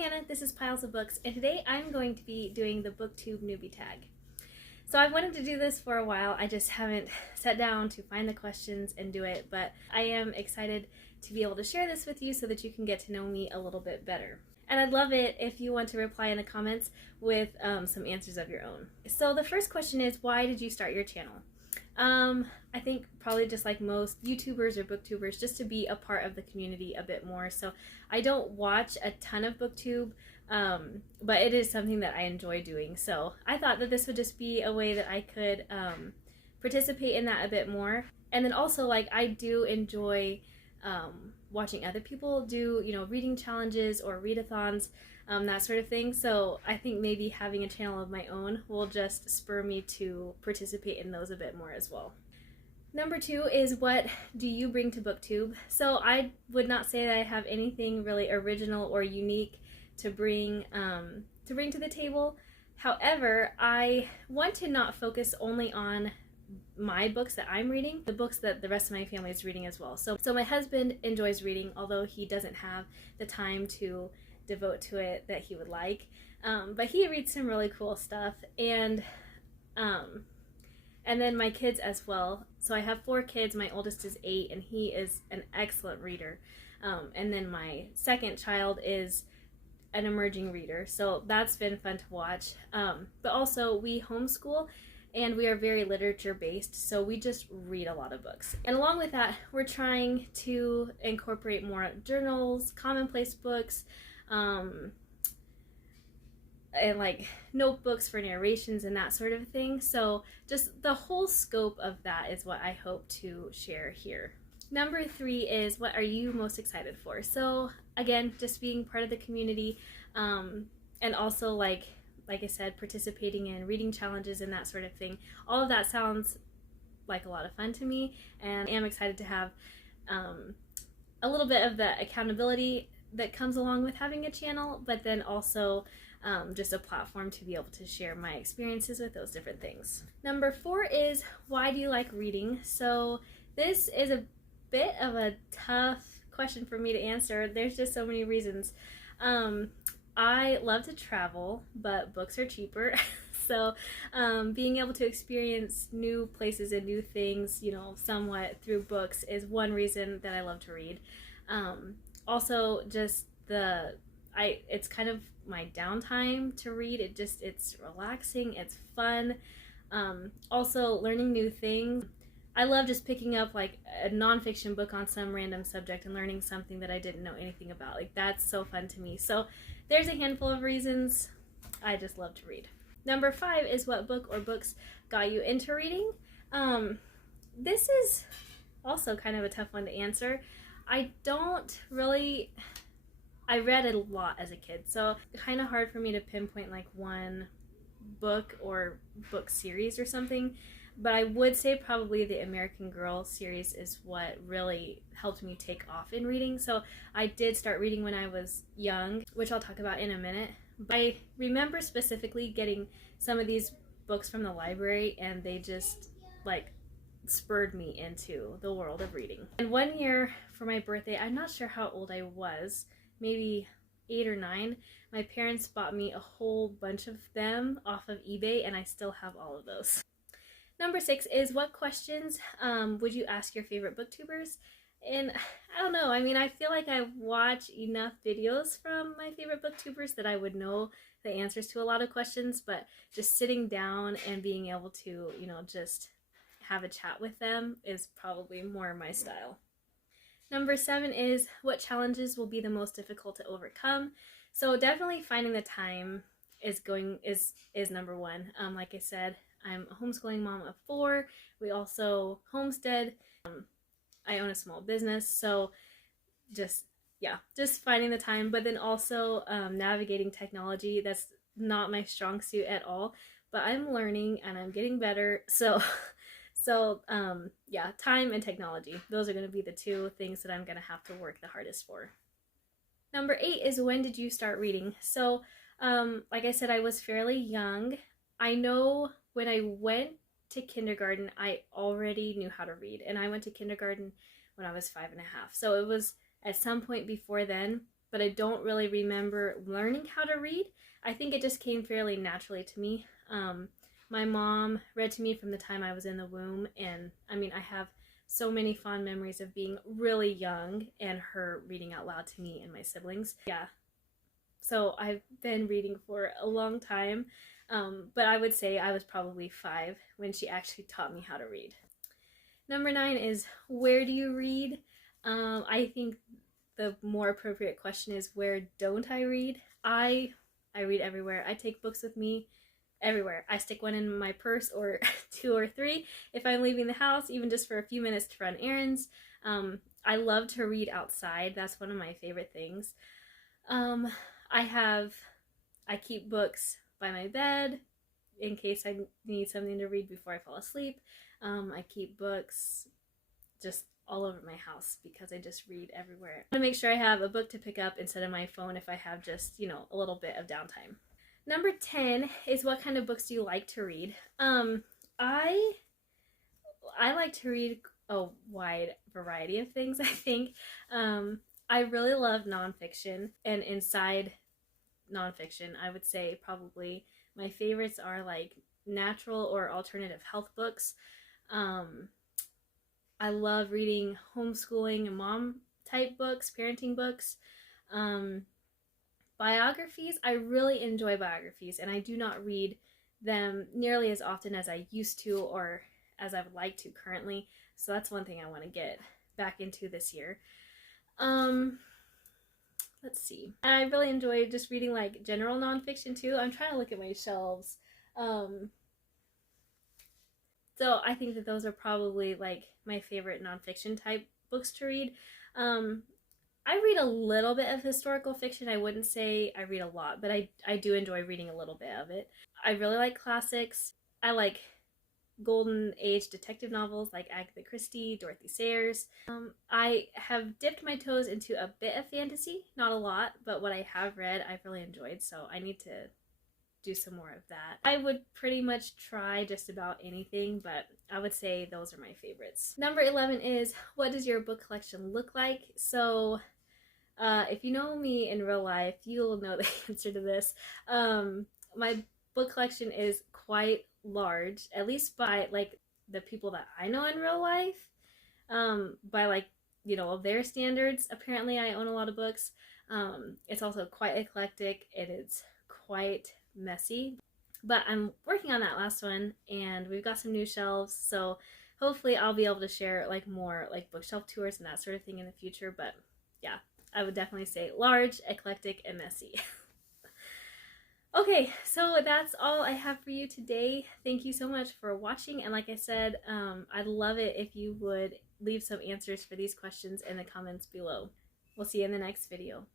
Hannah, this is Piles of Books, and today I'm going to be doing the Booktube Newbie Tag. So I've wanted to do this for a while, I just haven't sat down to find the questions and do it, but I am excited to be able to share this with you so that you can get to know me a little bit better. And I'd love it if you want to reply in the comments with some answers of your own. So the first question is, why did you start your channel? I think probably just like most YouTubers or Booktubers, just to be a part of the community a bit more. So I don't watch a ton of Booktube, but it is something that I enjoy doing. So I thought that this would just be a way that I could participate in that a bit more. And then also, like, I do enjoy watching other people do, reading challenges or readathons, that sort of thing. So I think maybe having a channel of my own will just spur me to participate in those a bit more as well. Number 2 is, what do you bring to Booktube? So I would not say that I have anything really original or unique to bring to the table. However, I want to not focus only on my books that I'm reading, the books that the rest of my family is reading as well. So my husband enjoys reading, although he doesn't have the time to devote to it that he would like. But he reads some really cool stuff, and then my kids as well. So I have 4 kids. My oldest is 8, and he is an excellent reader. And then my second child is an emerging reader. So that's been fun to watch. But also, we homeschool, and we are very literature based, so we just read a lot of books. And along with that, we're trying to incorporate more journals, commonplace books, and like notebooks for narrations and that sort of thing. So just the whole scope of that is what I hope to share here. Number 3 is, what are you most excited for? So again, just being part of the community, and also like I said, participating in reading challenges and that sort of thing. All of that sounds like a lot of fun to me, and I am excited to have a little bit of the accountability that comes along with having a channel, but then also just a platform to be able to share my experiences with those different things. Number 4 is, why do you like reading? So this is a bit of a tough question for me to answer. There's just so many reasons. I love to travel, but books are cheaper. So being able to experience new places and new things, somewhat through books is one reason that I love to read. Also, just it's kind of my downtime to read. It's relaxing, it's fun. Also, learning new things. I love just picking up like a nonfiction book on some random subject and learning something that I didn't know anything about. Like, that's so fun to me. So there's a handful of reasons I just love to read. Number 5 is, what book or books got you into reading? This is also kind of a tough one to answer. I read a lot as a kid, so kind of hard for me to pinpoint like one book or book series or something. But I would say probably the American Girl series is what really helped me take off in reading. So I did start reading when I was young, which I'll talk about in a minute. But I remember specifically getting some of these books from the library, and they just like spurred me into the world of reading. And one year for my birthday, I'm not sure how old I was, maybe 8 or 9, my parents bought me a whole bunch of them off of eBay, and I still have all of those. Number 6 is, what questions would you ask your favorite booktubers? And I don't know, I feel like I watch enough videos from my favorite booktubers that I would know the answers to a lot of questions, but just sitting down and being able to, just have a chat with them is probably more my style. Number 7 is, what challenges will be the most difficult to overcome? So definitely finding the time is number 1. Like I said, I'm a homeschooling mom of 4. We also homestead. I own a small business, so just finding the time, but then also navigating technology. That's not my strong suit at all, but I'm learning and I'm getting better. So time and technology. Those are going to be the 2 things that I'm going to have to work the hardest for. Number 8 is, when did you start reading? So like I said, I was fairly young. I know when I went to kindergarten, I already knew how to read, and I went to kindergarten when I was 5 and a half. So it was at some point before then. but I don't really remember learning how to read. I think it just came fairly naturally to me. My mom read to me from the time I was in the womb, and I mean, I have so many fond memories of being really young and her reading out loud to me and my siblings. Yeah, so I've been reading for a long time, but I would say I was probably 5 when she actually taught me how to read. Number 9 is, where do you read? I think the more appropriate question is, where don't I read? I read everywhere. I take books with me everywhere. I stick one in my purse, or 2 or 3 if I'm leaving the house, even just for a few minutes to run errands. I love to read outside. That's one of my favorite things. I keep books by my bed in case I need something to read before I fall asleep. I keep books just all over my house because I just read everywhere. I want to make sure I have a book to pick up instead of my phone if I have just, you know, a little bit of downtime. Number 10 is, what kind of books do you like to read? I like to read a wide variety of things, I think. I really love nonfiction, and inside nonfiction, I would say probably my favorites are like natural or alternative health books. I love reading homeschooling and mom type books, parenting books. Biographies, I really enjoy biographies, and I do not read them nearly as often as I used to or as I would like to currently. So that's one thing I want to get back into this year. Let's see. I really enjoy just reading like general nonfiction too. I'm trying to look at my shelves. So I think that those are probably like my favorite nonfiction type books to read. I read a little bit of historical fiction. I wouldn't say I read a lot, but I do enjoy reading a little bit of it. I really like classics. I like golden age detective novels like Agatha Christie, Dorothy Sayers. I have dipped my toes into a bit of fantasy, not a lot, but what I have read I've really enjoyed, so I need to do some more of that. I would pretty much try just about anything, but I would say those are my favorites. Number 11 is, what does your book collection look like? So if you know me in real life, you'll know the answer to this. My book collection is quite large, at least by like the people that I know in real life. By like, you know, their standards, apparently I own a lot of books. It's also quite eclectic. It is quite messy, but I'm working on that last one, and we've got some new shelves, so hopefully I'll be able to share like more like bookshelf tours and that sort of thing in the future. But yeah, I would definitely say large, eclectic, and messy. Okay, so that's all I have for you today. Thank you so much for watching, and like I said, I'd love it if you would leave some answers for these questions in the comments below. We'll see you in the next video.